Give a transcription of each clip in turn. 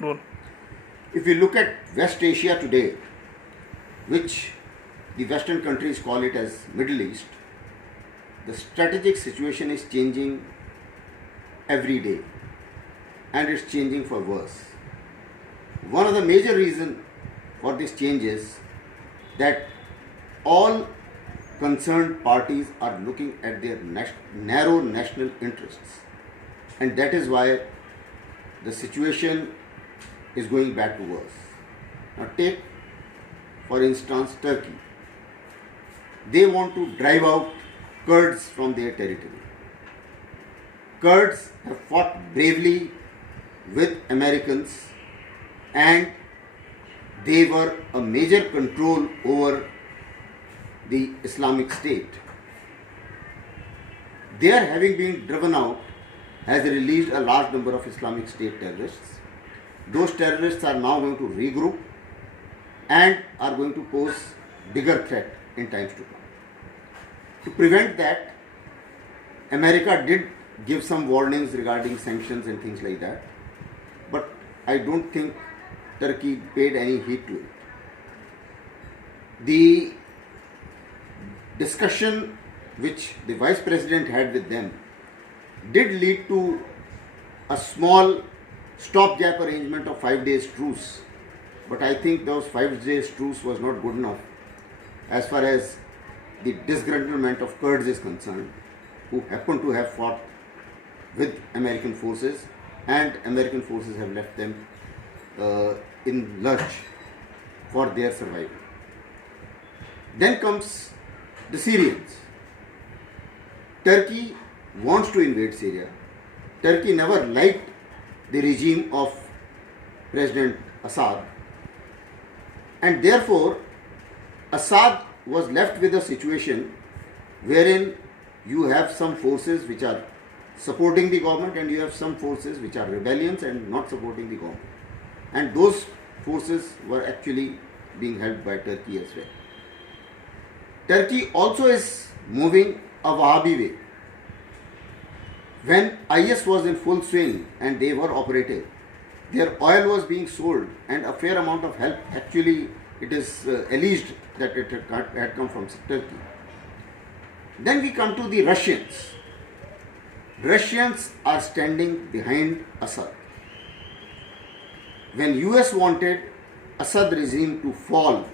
Roll. If you look at West Asia today, which the Western countries call it as Middle East, the strategic situation is changing every day, and it's changing for worse. One of the major reasons for this change is that all concerned parties are looking at their narrow national interests, and that is why the situation is going back to worse. Now take for instance Turkey. They want to drive out Kurds from their territory. Kurds have fought bravely with Americans, and they were a major control over the Islamic State. Their having been driven out has released a large number of Islamic State terrorists. Those terrorists are now going to regroup and are going to pose bigger threat in times to come. To prevent that, America did give some warnings regarding sanctions and things like that, but I don't think Turkey paid any heed to it. The discussion which the Vice President had with them did lead to a small stopgap arrangement of 5 days truce, but I think those 5 days truce was not good enough as far as the disgruntlement of Kurds is concerned, who happen to have fought with American forces, and American forces have left them in lurch for their survival. Then comes the Syrians. Turkey wants to invade Syria. Turkey never liked the regime of President Assad, and therefore Assad was left with a situation wherein you have some forces which are supporting the government and you have some forces which are rebellions and not supporting the government, and those forces were actually being held by Turkey as well. Turkey also is moving a Wahhabi way. When IS was in full swing and they were operative, their oil was being sold and a fair amount of help, actually it is alleged that it had come from Turkey. Then we come to the Russians. Russians are standing behind Assad. When US wanted Assad regime to fall,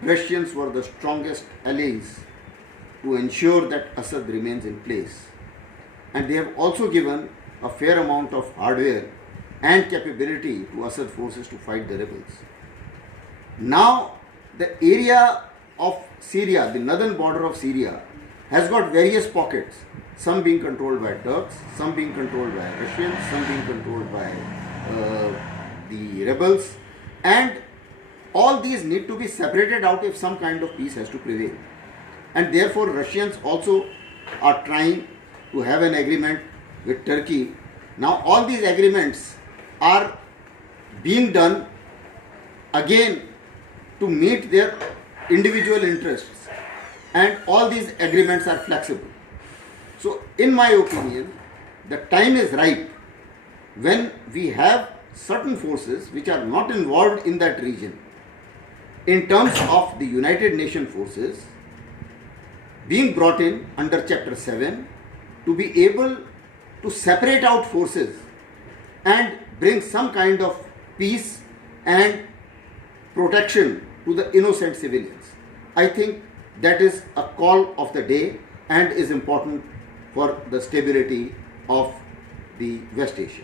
Russians were the strongest allies to ensure that Assad remains in place. And they have also given a fair amount of hardware and capability to Assad forces to fight the rebels. Now the area of Syria, the northern border of Syria, has got various pockets, some being controlled by Turks, some being controlled by Russians, some being controlled by the rebels, and all these need to be separated out if some kind of peace has to prevail. And therefore Russians also are trying to have an agreement with Turkey. Now all these agreements are being done again to meet their individual interests, and all these agreements are flexible. So in my opinion, the time is ripe when we have certain forces which are not involved in that region in terms of the United Nations forces being brought in under Chapter 7 to be able to separate out forces and bring some kind of peace and protection to the innocent civilians. I think that is a call of the day and is important for the stability of the West Asia.